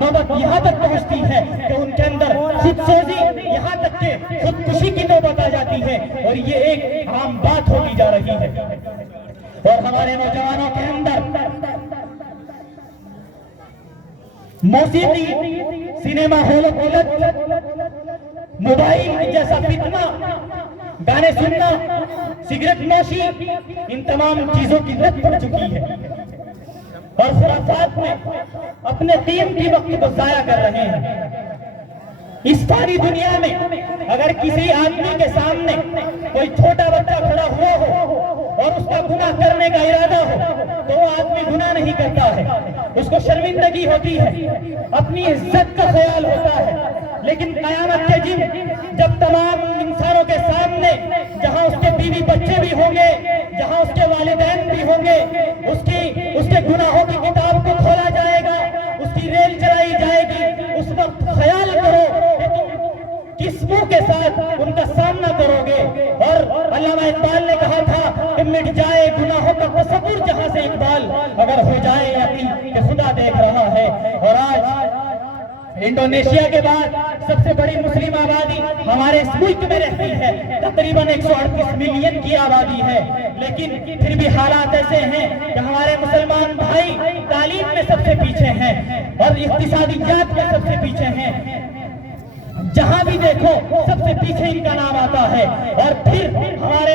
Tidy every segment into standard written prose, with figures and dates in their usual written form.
نوبت یہاں تک پہنچتی ہے کہ ان کے اندر خود سوزی یہاں تک کہ خودکشی کی نوبت آ جاتی ہے، اور یہ ایک عام بات ہوتی جا رہی ہے۔ اور ہمارے نوجوانوں کے اندر موسیقی، سینما ہال کی لت، موبائل جیسا فتنہ، گانے سننا، سگریٹ نوشی، ان تمام چیزوں کی لت پڑ چکی ہے، اور خرافات میں اپنے قیمتی وقت کو ضائع کر رہے ہیں۔ اس ساری دنیا میں اگر کسی آدمی کے سامنے کوئی چھوٹا بچہ کھڑا ہوا ہو اور اس کا گناہ کرنے کا ارادہ ہو تو وہ آدمی گناہ نہیں کرتا ہے، اس کو شرمندگی ہوتی ہے، اپنی عزت کا خیال ہوتا ہے۔ لیکن قیامت کے دن جب تمام انسانوں کے سامنے، جہاں اس کے بیوی بچے بھی ہوں گے، جہاں اس کے والدین بھی ہوں گے، اس کے گناہوں کی کتاب کو کھولا جائے گا، اس کی ریل چلائی جائے گی، اس وقت خیال کرو کہ تم کس منہ کے ساتھ ان کا سامنا کرو گے۔ اور علامہ اقبال نے کہا تھا کہ مٹ جائے گناہوں کا تصور جہاں سے اقبال، اگر ہو جائے یقین کہ خدا دیکھ رہا ہے۔ اور آج انڈونیشیا کے بعد سب سے بڑی مسلم آبادی ہمارے اس ملک میں رہتی ہے، تقریباً 138 ملین کی آبادی ہے، لیکن پھر بھی حالات ایسے ہیں کہ ہمارے مسلمان بھائی تعلیم میں سب سے پیچھے ہیں اور اقتصادیات میں سب سے پیچھے ہیں۔ جہاں بھی دیکھو سب سے پیچھے ان کا نام آتا ہے، اور پھر ہمارے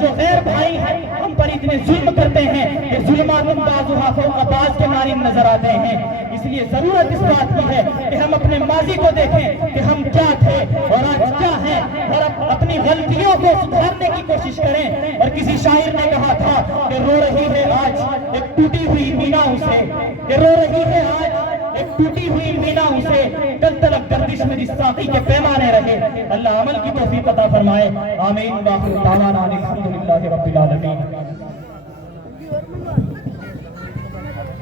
جو غیر بھائی ہیں ہم پر اتنے ظلم کرتے ہیں کہ ظلمات بعضها فوق بعض کے مانند نظر آتے ہیں۔ اس لیے ضرورت اس بات کی ہے کہ ہم اپنے ماضی کو دیکھیں کہ ہم کیا تھے اور آج کیا ہیں، اور اپنی غلطیوں کو سدھارنے کی کوشش کریں۔ اور کسی شاعر نے کہا تھا کہ رو رہی ہے آج ایک ٹوٹی ہوئی مینا اسے، کہ رو رہی ہے آج ایک ٹوٹی ہوئی مینا اسے، کل تلک گردش میری ساقی کے پیمانے رہے۔ اللہ عمل کی توفیق عطا فرمائے، آمین۔ وآخر دعوانا الحمدللہ رب العالمین۔